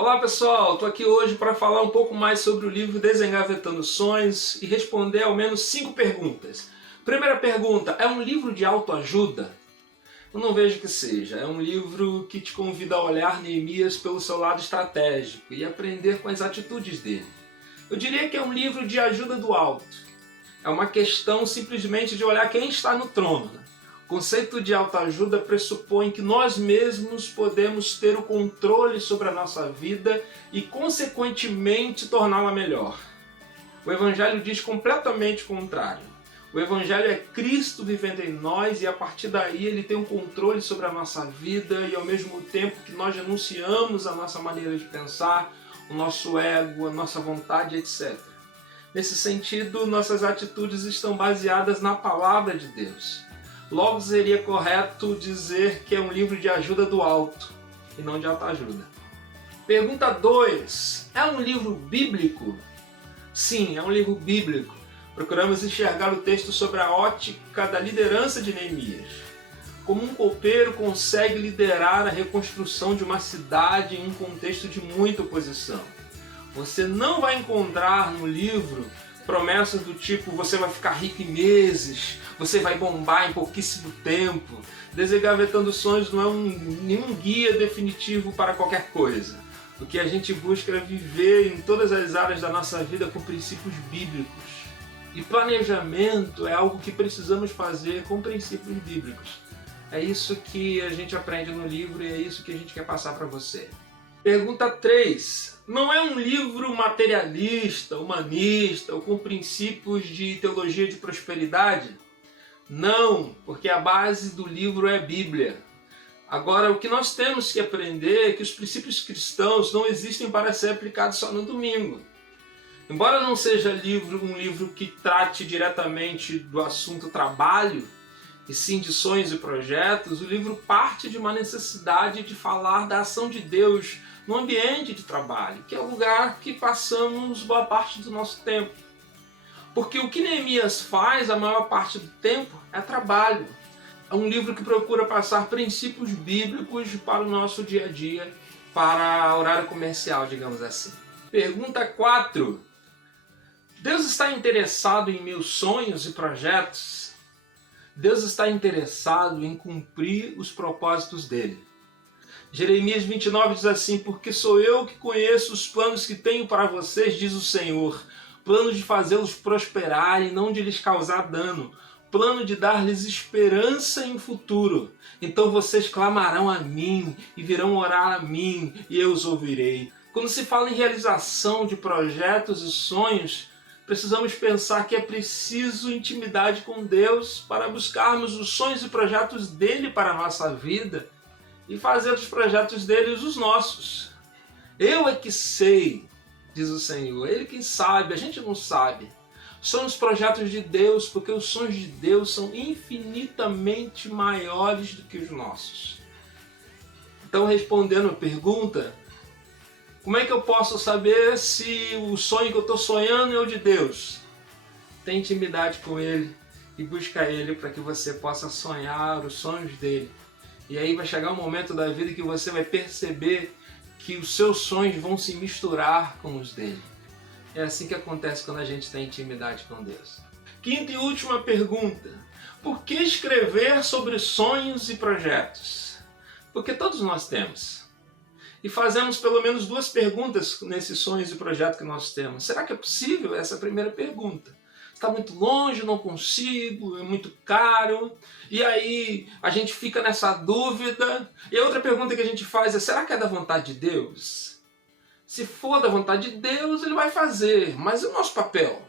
Olá pessoal, estou aqui hoje para falar um pouco mais sobre o livro Desengavetando Sonhos e responder ao menos 5 perguntas. Primeira pergunta, é um livro de autoajuda? Eu não vejo que seja, é um livro que te convida a olhar Neemias pelo seu lado estratégico e aprender com as atitudes dele. Eu diria que é um livro de ajuda do alto. É uma questão simplesmente de olhar quem está no trono. O conceito de autoajuda pressupõe que nós mesmos podemos ter o controle sobre a nossa vida e, consequentemente, torná-la melhor. O Evangelho diz completamente o contrário. O Evangelho é Cristo vivendo em nós e, a partir daí, Ele tem um controle sobre a nossa vida e, ao mesmo tempo que nós renunciamos à nossa maneira de pensar, o nosso ego, a nossa vontade, etc. Nesse sentido, nossas atitudes estão baseadas na Palavra de Deus. Logo, seria correto dizer que é um livro de ajuda do alto e não de autoajuda. Pergunta 2. É um livro bíblico? Sim, é um livro bíblico. Procuramos enxergar o texto sobre a ótica da liderança de Neemias. Como um copeiro consegue liderar a reconstrução de uma cidade em um contexto de muita oposição. Você não vai encontrar no livro promessas do tipo você vai ficar rico em meses, você vai bombar em pouquíssimo tempo. Desengavetando Sonhos não é nenhum guia definitivo para qualquer coisa. O que a gente busca é viver em todas as áreas da nossa vida com princípios bíblicos. E planejamento é algo que precisamos fazer com princípios bíblicos. É isso que a gente aprende no livro e é isso que a gente quer passar para você. Pergunta 3. Não é um livro materialista, humanista ou com princípios de teologia de prosperidade? Não, porque a base do livro é a Bíblia. Agora, o que nós temos que aprender é que os princípios cristãos não existem para ser aplicados só no domingo. Embora não seja um livro que trate diretamente do assunto trabalho, e sim de sonhos e projetos, o livro parte de uma necessidade de falar da ação de Deus no ambiente de trabalho, que é o lugar que passamos boa parte do nosso tempo. Porque o que Neemias faz a maior parte do tempo é trabalho. É um livro que procura passar princípios bíblicos para o nosso dia a dia, para horário comercial, digamos assim. Pergunta 4. Deus está interessado em meus sonhos e projetos? Deus está interessado em cumprir os propósitos dele. Jeremias 29 diz assim: porque sou eu que conheço os planos que tenho para vocês, diz o Senhor, planos de fazê-los prosperar e não de lhes causar dano, plano de dar-lhes esperança em futuro. Então vocês clamarão a mim e virão orar a mim e eu os ouvirei. Quando se fala em realização de projetos e sonhos, precisamos pensar que é preciso intimidade com Deus para buscarmos os sonhos e projetos dele para a nossa vida e fazer dos projetos dele os nossos. Eu é que sei, diz o Senhor, ele quem sabe, a gente não sabe. São os projetos de Deus, porque os sonhos de Deus são infinitamente maiores do que os nossos. Então, respondendo a pergunta, como é que eu posso saber se o sonho que eu estou sonhando é o de Deus? Tenha intimidade com Ele e busca Ele para que você possa sonhar os sonhos dele. E aí vai chegar um momento da vida que você vai perceber que os seus sonhos vão se misturar com os dele. É assim que acontece quando a gente tem intimidade com Deus. Quinta e última pergunta. Por que escrever sobre sonhos e projetos? Porque todos nós temos. E fazemos pelo menos 2 perguntas nesses sonhos e projetos que nós temos. Será que é possível? Essa é a primeira pergunta. Está muito longe, não consigo, é muito caro. E aí a gente fica nessa dúvida. E a outra pergunta que a gente faz é: será que é da vontade de Deus? Se for da vontade de Deus, ele vai fazer. Mas e o nosso papel?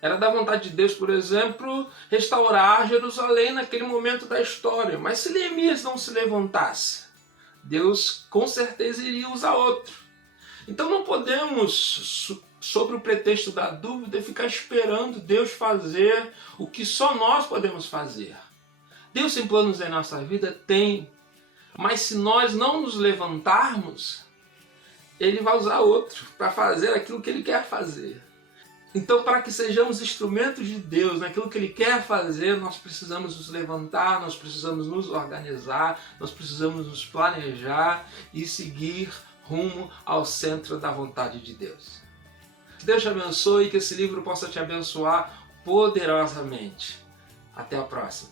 Era da vontade de Deus, por exemplo, restaurar Jerusalém naquele momento da história. Mas se Neemias não se levantasse, Deus com certeza iria usar outro. Então não podemos, sobre o pretexto da dúvida, ficar esperando Deus fazer o que só nós podemos fazer. Deus tem planos em nossa vida? Tem. Mas se nós não nos levantarmos, Ele vai usar outro para fazer aquilo que Ele quer fazer. Então, para que sejamos instrumentos de Deus naquilo que Ele quer fazer, nós precisamos nos levantar, nós precisamos nos organizar, nós precisamos nos planejar e seguir rumo ao centro da vontade de Deus. Deus te abençoe e que esse livro possa te abençoar poderosamente. Até a próxima.